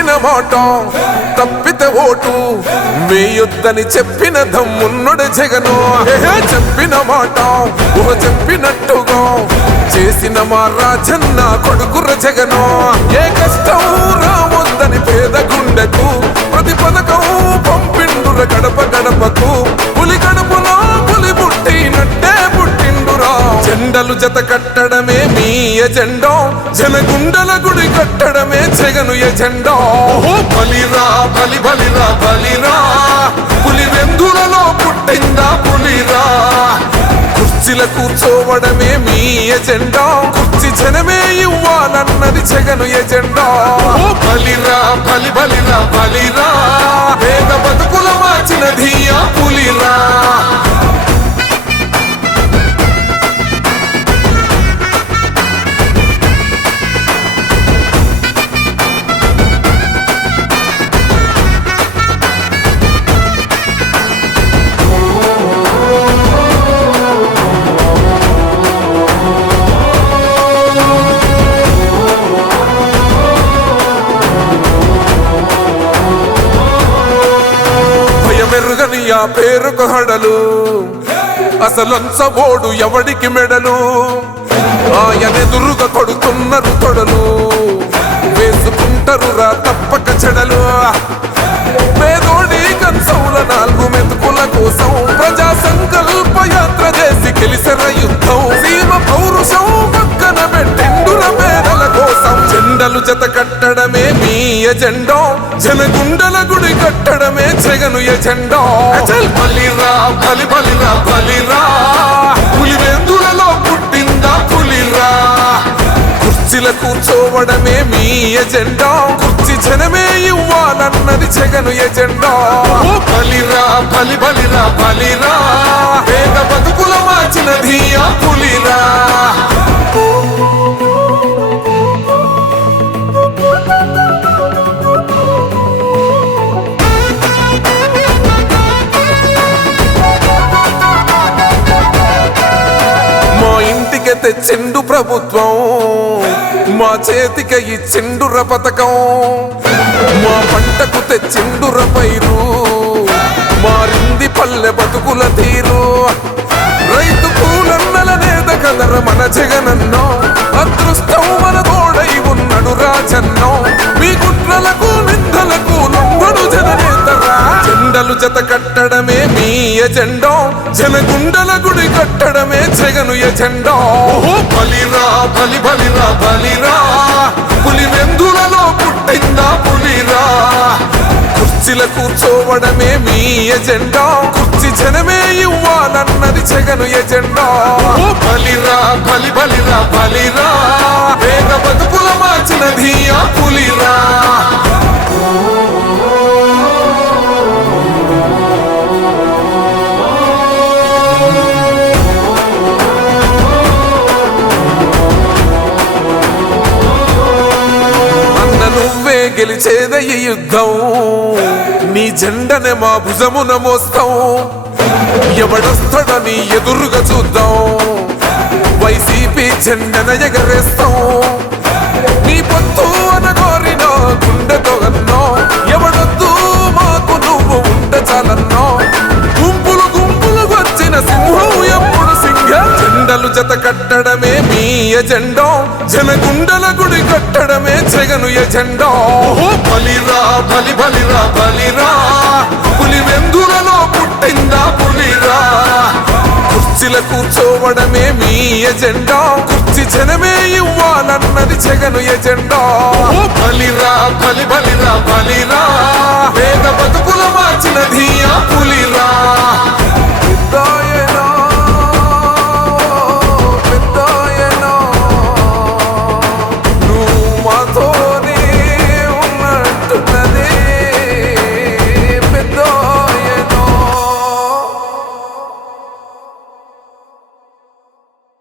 ఇచ్చిన మాట తప్పితే ఓటు వేయొద్దని చెప్పిన దమ్మున్నడు జగను. చెప్పిన మాట చెప్పినట్టుగా చేసిన మా రాజన్న కొడుకుర జగను. ఏ కష్టం రావద్దని పేద గుండెకు ప్రతి పథకం పంపిండుర గడప గడపకు. పులి గడపలో పులి పుట్టినట్టే పుట్టిండురా. జెండలు జత కట్టడమే మీ ఎజెండా, జనగుండల గుడి కట్టడమే జగను ఎజెండా. బలిరా బలి బలిరా బలిరా, పులి వెందులలో పుట్టిందా పులిరా. కుర్చీల కూర్చోవడమే మీ ఎజెండా, కుర్చీ జనమే ఇవ్వాలన్నది జగను ఎజెండా. బలిరా బలి బలిరా బలిరా, పేద బతుకుల మార్చినది ఆ పులిరా. మెరుగని ఆ పేరుకు హడలు, అసలంచబోడు ఎవడికి మెడలు. ఆయనెదురుగా కొడుతున్నారు తొడలు, వేసుకుంటారు రా తప్పక చెడలు. పేదోడి కంచౌల 4 మెతుకుల కోసం ప్రజా సంకల్ప యాత్ర చేసి గెలిసిన యుద్ధం. సీమ పౌరుషం పక్కన పెట్టిండుర పేదల కోసం. జెండలు జత కట్టడమే మీ ఎజెండా, జనగుండల గుడి కట్టడమే జగను ఎజెండా. బలిరా బలి బలిరా బలిరా, పులి వెందులలో పుట్టిందా పులిరా. కుర్చీల కూర్చోవడమే మీ ఎజెండా, కుర్చీ జనమే ఇవ్వాలన్నది జగను ఎజెండా. బలిరా బలి బలిరా బలిరా, పేద బతుకుల మార్చినది ఆ పులిరా. తెచ్చిండు ప్రభుత్వం, మా చేతికి ఇచ్చిండుర పథకం. మా పంటకు తెచ్చిండుర పైరు, మారింది పల్లె బతుకుల తీరు. రైతు కూలన్నల నేత కదర మన జగనన్నో, అదృష్టం మన తోడై ఉన్నడు రాజన్నో. మీ కుట్రలకు నిందలకు లొంగడు జననేతరా. జెండలు జత కట్టడమే మీ ఎజెండా, జనగుండల గుడి కట్టడమే జగను ఎజెండా. బలిరా బలి బలిరా బలిరా, పులి వెందులలో పుట్టిందా పులిరా. కుర్చీల కూర్చోవడమే మీ ఎజెండా, కుర్చీ జనమే ఇవ్వాలన్నది జగను ఎజెండా. బలిరా బలి బలిరా బలిరా, పేద బతుకుల మార్చినది ఆ పులిరా. గెలిచేద ఈ యుద్ధం, నీ జెండనే మా భుజమున మోస్తాం. ఎవడొస్తాడని ఎదురుగా చూద్దాం, వైసీపీ జెండన ఎగరేస్తాం. నీ పొత్తు అనగోరిన గుండెతో అన్నో, ఎవడొద్దు మాకు నువ్వు ఉండ చాలన్నో. గుంపులు గుంపులు వచ్చిన సింహం ఎప్పుడు సింహం. జెండలు జత కట్టడమే మీ ఎజెండా, జనగుండల గుడి కట్టడమే జగను ఎజెండా. బలిరా బలి బలిరా బలిరా, పులి వెందులలో పుట్టిందా పులిరా. కుర్చీల కూర్చోవడమే మీ ఎజెండా, కుర్చీ జనమే ఇవ్వాలన్నది జగను ఎజెండా. బలిరా బలి బలిరా బలిరా, పేద బతుకుల మార్చినది ఆ పులిరా.